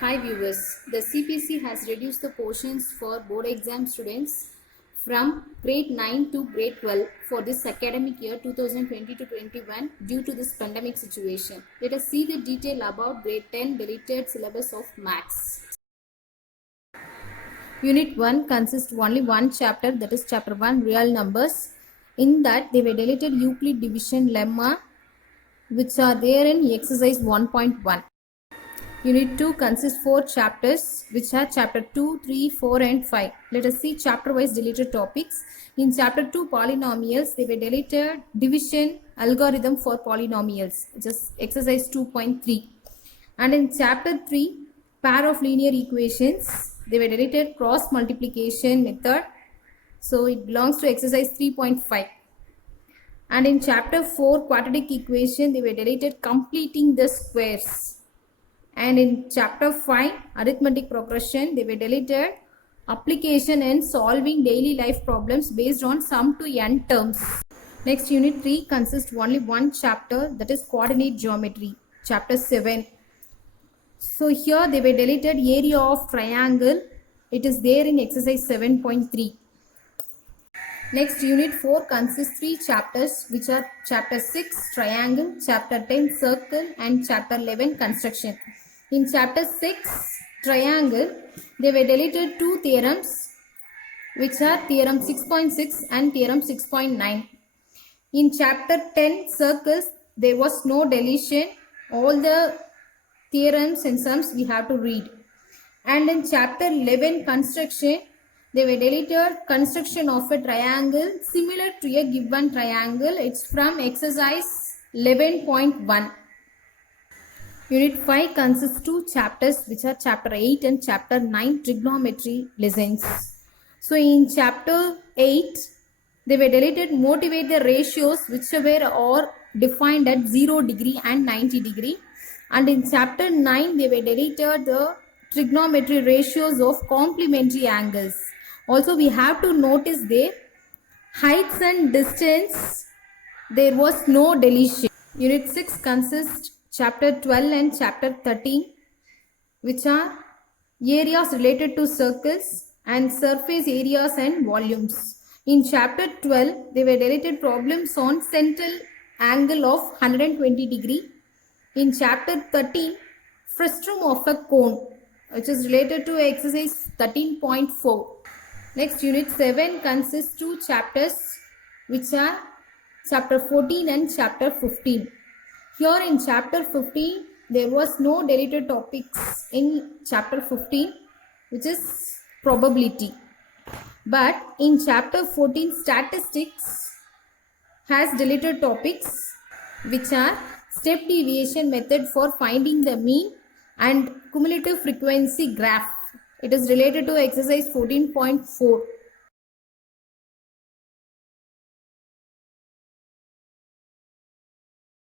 Hi viewers, the CPC has reduced the portions for board exam students from grade 9 to grade 12 for this academic year 2020 to 21 due to this pandemic situation. Let us see the detail about grade 10 deleted syllabus of Maths. Unit 1 consists only one chapter, that is chapter 1 real numbers. In that they were deleted Euclid division lemma which are there in exercise 1.1. Unit 2 consists 4 chapters which are chapter 2, 3, 4 and 5. Let us see chapter wise deleted topics. In chapter 2 polynomials, they were deleted division algorithm for polynomials, just exercise 2.3. And in chapter 3 pair of linear equations, they were deleted cross multiplication method. So it belongs to exercise 3.5. And in chapter 4 quadratic equation, they were deleted completing the squares. And in chapter 5 arithmetic progression, they were deleted application and solving daily life problems based on sum to n terms. Next, unit 3 consists only one chapter, that is coordinate geometry, chapter 7. So here they were deleted area of triangle. It is there in exercise 7.3. Next, unit 4 consists 3 chapters which are chapter 6 triangle, chapter 10 circle and chapter 11 construction. In chapter 6 triangle, they were deleted 2 theorems which are theorem 6.6 and theorem 6.9. In chapter 10 circles, there was no deletion. All the theorems and sums we have to read. And in chapter 11 construction, they were deleted construction of a triangle similar to a given triangle. It's from exercise 11.1. Unit 5 consists 2 chapters which are chapter 8 and chapter 9 trigonometry lessons. So in chapter 8, they were deleted motivate the ratios which were or defined at 0 degree and 90 degree. And in chapter 9, they were deleted the trigonometry ratios of complementary angles. Also, we have to notice there heights and distance, there was no deletion. Unit 6 consists chapter 12 and chapter 13 which are areas related to circles and surface areas and volumes. In chapter 12, they were deleted problems on central angle of 120 degree. In chapter 13, frustum of a cone, which is related to exercise 13.4. Next, unit 7 consists 2 chapters which are chapter 14 and chapter 15. Here in chapter 15, there was no deleted topics in chapter 15 which is probability. But in chapter 14, statistics has deleted topics which are step deviation method for finding the mean and cumulative frequency graph. It is related to exercise 14.4.